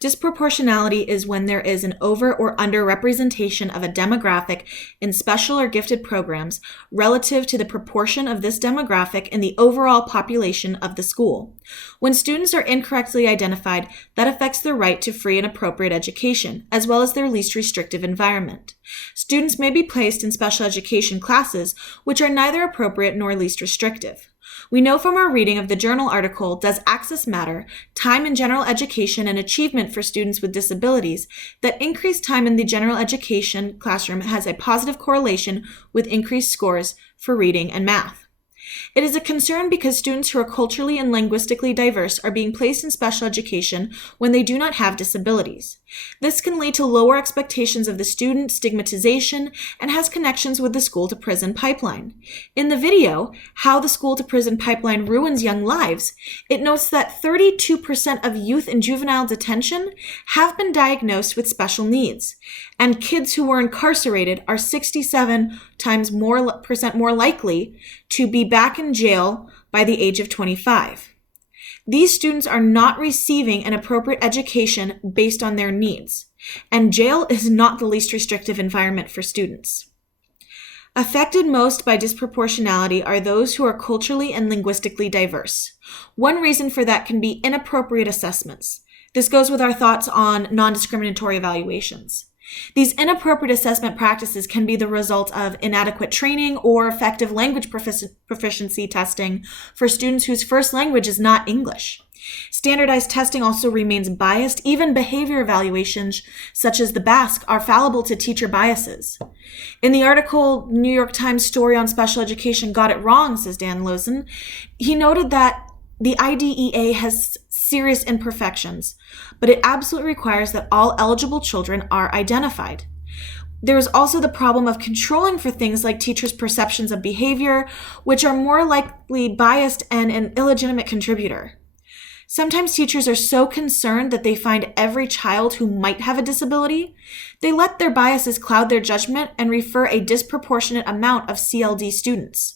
Disproportionality is when there is an over or underrepresentation of a demographic in special or gifted programs relative to the proportion of this demographic in the overall population of the school. When students are incorrectly identified, that affects their right to free and appropriate education, as well as their least restrictive environment. Students may be placed in special education classes which are neither appropriate nor least restrictive. We know from our reading of the journal article, Does Access Matter? Time in General Education and Achievement for Students with Disabilities, that increased time in the general education classroom has a positive correlation with increased scores for reading and math. It is a concern because students who are culturally and linguistically diverse are being placed in special education when they do not have disabilities. This can lead to lower expectations of the student, stigmatization, and has connections with the school-to-prison pipeline. In the video, How the School-to-Prison Pipeline Ruins Young Lives, it notes that 32% of youth in juvenile detention have been diagnosed with special needs, and kids who were incarcerated are 67% more likely to be back in jail by the age of 25. These students are not receiving an appropriate education based on their needs, and jail is not the least restrictive environment for students. Affected most by disproportionality are those who are culturally and linguistically diverse. One reason for that can be inappropriate assessments. This goes with our thoughts on non-discriminatory evaluations. These inappropriate assessment practices can be the result of inadequate training or effective language proficiency testing for students whose first language is not English. Standardized testing also remains biased. Even behavior evaluations, such as the Basque, are fallible to teacher biases. In the article, New York Times story on special education got it wrong, says Dan Losen. He noted that the IDEA has serious imperfections, but it absolutely requires that all eligible children are identified. There is also the problem of controlling for things like teachers' perceptions of behavior, which are more likely biased and an illegitimate contributor. Sometimes teachers are so concerned that they find every child who might have a disability, they let their biases cloud their judgment and refer a disproportionate amount of CLD students.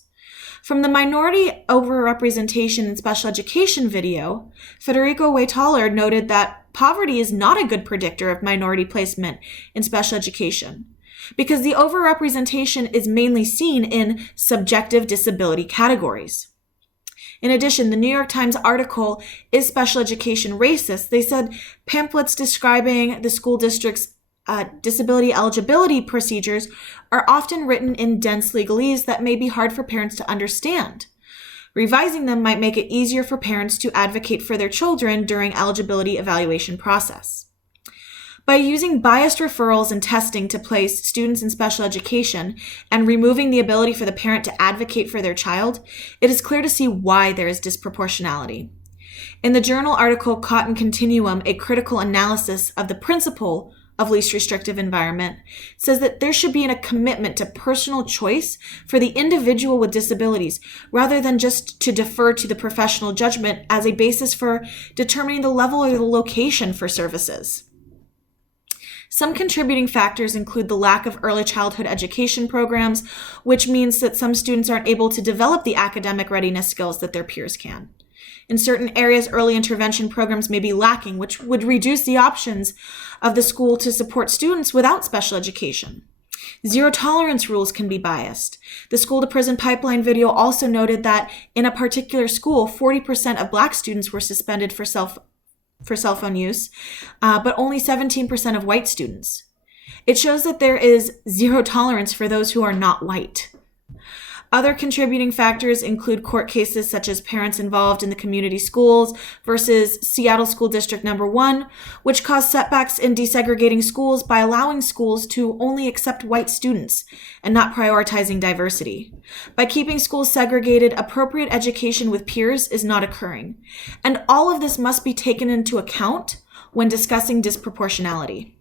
From the minority overrepresentation in special education video, Federico Waitaler noted that poverty is not a good predictor of minority placement in special education, because the overrepresentation is mainly seen in subjective disability categories. In addition, the New York Times article, Is Special Education Racist? They said pamphlets describing the school district's disability eligibility procedures are often written in dense legalese that may be hard for parents to understand. Revising them might make it easier for parents to advocate for their children during eligibility evaluation process. By using biased referrals and testing to place students in special education and removing the ability for the parent to advocate for their child, it is clear to see why there is disproportionality. In the journal article Continuum, a critical analysis of the principle of least restrictive environment, says that there should be a commitment to personal choice for the individual with disabilities, rather than just to defer to the professional judgment as a basis for determining the level or the location for services. Some contributing factors include the lack of early childhood education programs, which means that some students aren't able to develop the academic readiness skills that their peers can. In certain areas, early intervention programs may be lacking, which would reduce the options of the school to support students without special education. Zero tolerance rules can be biased. The school-to-prison pipeline video also noted that in a particular school, 40% of Black students were suspended for cell phone use, but only 17% of white students. It shows that there is zero tolerance for those who are not white. Other contributing factors include court cases such as parents involved in the community schools versus Seattle School District No. 1, which caused setbacks in desegregating schools by allowing schools to only accept white students and not prioritizing diversity. By keeping schools segregated, appropriate education with peers is not occurring. And all of this must be taken into account when discussing disproportionality.